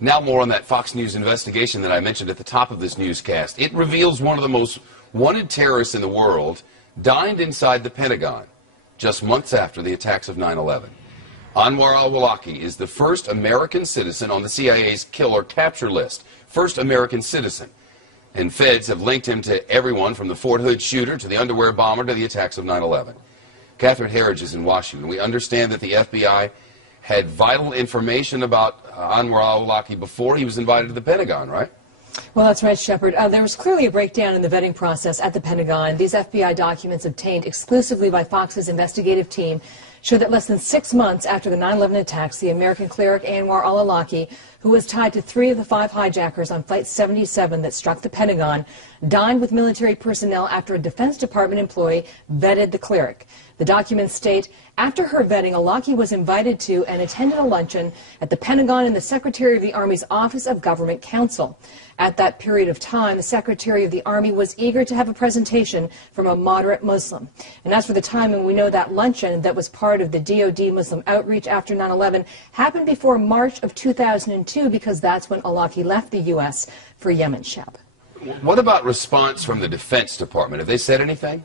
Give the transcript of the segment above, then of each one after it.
Now more on that Fox News investigation that I mentioned at the top of this newscast. It reveals one of the most wanted terrorists in the world dined inside the Pentagon just months after the attacks of 9/11. Anwar Al-Awlaki is the first American citizen on the CIA's kill or capture list. First American citizen. And feds have linked him to everyone from the Fort Hood shooter to the underwear bomber to the attacks of 9/11. Catherine Herridge is in Washington. We understand that the FBI had vital information about Anwar Al-Awlaki before he was invited to the Pentagon, right? Well, that's right, Shepard. There was clearly a breakdown in the vetting process at the Pentagon. These FBI documents obtained exclusively by Fox's investigative team show that less than 6 months after the 9/11 attacks, the American cleric Anwar Al-Awlaki, who was tied to 3 of the 5 hijackers on Flight 77 that struck the Pentagon, dined with military personnel after a Defense Department employee vetted the cleric. The documents state, after her vetting, Awlaki was invited to and attended a luncheon at the Pentagon in the Secretary of the Army's Office of Government Counsel. At that period of time, the Secretary of the Army was eager to have a presentation from a moderate Muslim. And as for the timing, we know that luncheon that was part of the DoD Muslim outreach after 9/11 happened before March of 2002 because that's when Awlaki left the U.S. for Yemen, Shep. What about response from the Defense Department? Have they said anything?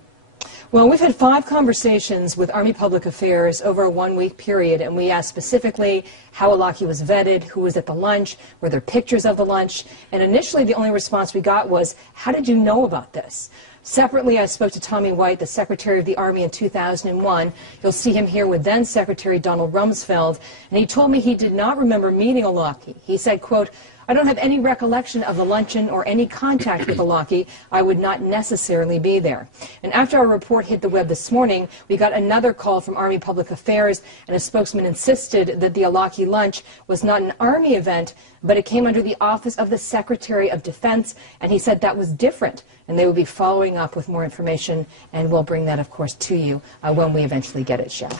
Well, we've had 5 conversations with Army Public Affairs over a 1-week period, and we asked specifically how Awlaki was vetted, who was at the lunch, were there pictures of the lunch, and initially the only response we got was, how did you know about this? Separately, I spoke to Tommy White, the Secretary of the Army in 2001. You'll see him here with then Secretary Donald Rumsfeld, and he told me he did not remember meeting Awlaki. He said, quote, I don't have any recollection of the luncheon or any contact with Awlaki. I would not necessarily be there. And after our report hit the web this morning, we got another call from Army Public Affairs, and a spokesman insisted that the Awlaki lunch was not an Army event, but it came under the Office of the Secretary of Defense, and he said that was different, and they will be following up with more information, and we'll bring that, of course, to you when we eventually get it, Chef.